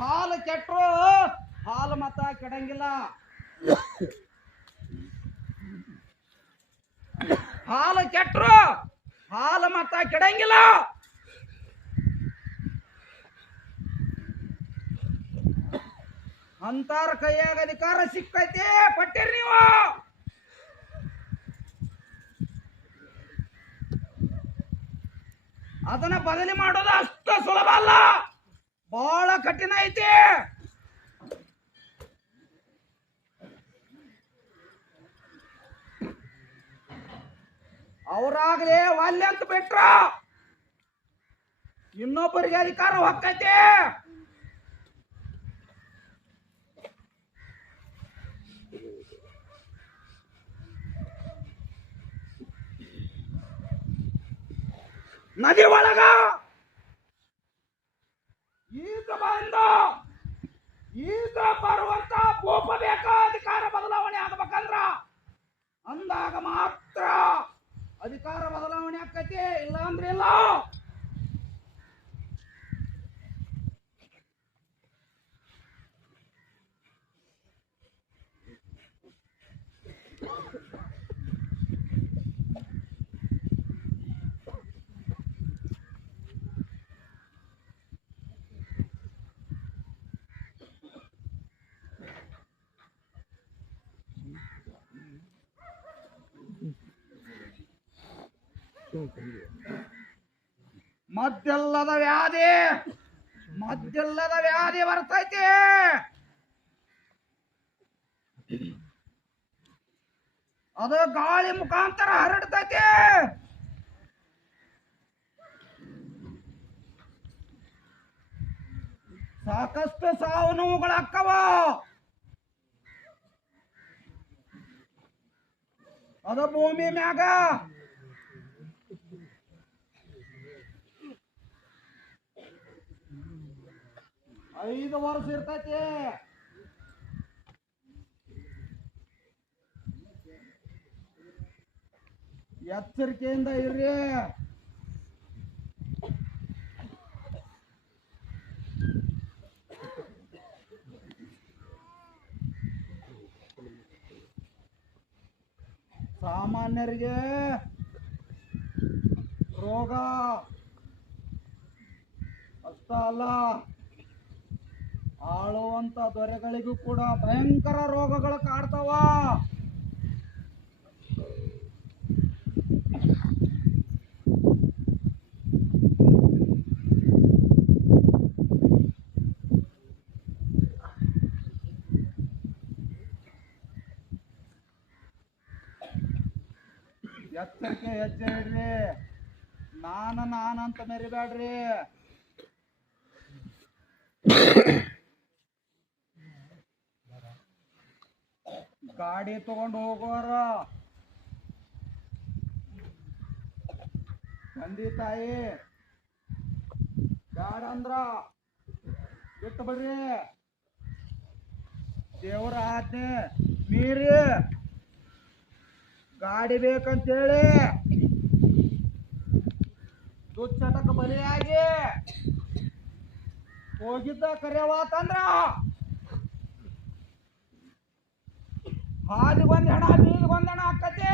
ಹಾಲು ಕೆಟ್ಟರು ಹಾಲು ಮತ ಕೆಡಂಗಿಲ್ಲ. ಹಾಲು ಕೆಟ್ಟರು ಹಾಲು ಮತ ಕೆಡಂಗಿಲ್ಲ. ಅಂತಾರ ಕೈಯಾಗ ಅಧಿಕಾರ ಸಿಕ್ಕೈತೆ, ಪಟ್ಟಿರಿ ನೀವು. ಅದನ್ನ ಬದಲಿ ಮಾಡೋದು ಅಷ್ಟು ಸುಲಭ ಅಲ್ಲ. ಬಹಳ ಕಠಿಣ ಐತಿ. ಅವರಾಗಲೇ ವಾಲ್ಯ ಅಂತ ಬಿಟ್ರ. ಇನ್ನೊಬ್ಬರಿಗೆ ಅಧಿಕಾರ ಹೊಕ್ಕೈತಿ. ನದಿ ಒಳಗ. ಈಗ ಬಂದ ಈಗ ಬರುವಂತ ಕೋಪ ಬೇಕ ಅಧಿಕಾರ ಬದಲಾವಣೆ ಆಗ್ಬೇಕಂದ್ರ ಅಂದಾಗ ಮಾತ್ರ ಅಧಿಕಾರ ಬದಲಾವಣೆ ಆಕತಿ ಇಲ್ಲ ಅಂದ್ರೆ ಇಲ್ಲ. ಮದ್ದೆಲ್ಲದ ವ್ಯಾಧಿ ಮದ್ದೆಲ್ಲದ ವ್ಯಾಧಿ ಬರ್ತೈತಿ. ಅದು ಗಾಳಿ ಮುಖಾಂತರ ಹರಡ್ತೈತಿ. ಸಾಕಷ್ಟು ಸಾವು ನೋವುಗಳಕ್ಕವ ಅದು ಭೂಮಿ ಮ್ಯಾಗ ಐದು ವರ್ಷ ಇರ್ತೈತಿ. ಎಚ್ಚರಿಕೆಯಿಂದ ಇರ್ರಿ. ಸಾಮಾನ್ಯರಿಗೆ ರೋಗ ಅಷ್ಟ ಅಲ್ಲ. ಆಳುವಂತ ದೊರೆಗಳಿಗೂ ಕೂಡ ಭಯಂಕರ ರೋಗಗಳು ಕಾಡ್ತಾವ. ಎಚ್ಚರಿಕೆ ಹೆಜ್ಜೆ ಇಡ್ರಿ. ನಾನ ನಾನಂತ ಮೆರಿಬೇಡ್ರಿ ಗಾಡಿ ತಗೊಂಡು ಹೋಗೋರ. ತಂದೆ ತಾಯಿ ಬ್ಯಾಡ ಅಂದ್ರ ಬಿಟ್ಟು ಬಿಡ್ರಿ. ದೇವ್ರ ಆಜ್ಞೆ ಮೀರಿ ಗಾಡಿ ಬೇಕಂತೇಳಿ ದುಚ್ಚಟಕ್ಕೆ ಬಲಿಯಾಗಿ ಹೋಗಿದ್ದ ಕರೆಯವಾತಂದ್ರ ಹಾಲಿಗೊಂದು ಹಣ ಒಂದು ಹಣ ಆಕತಿ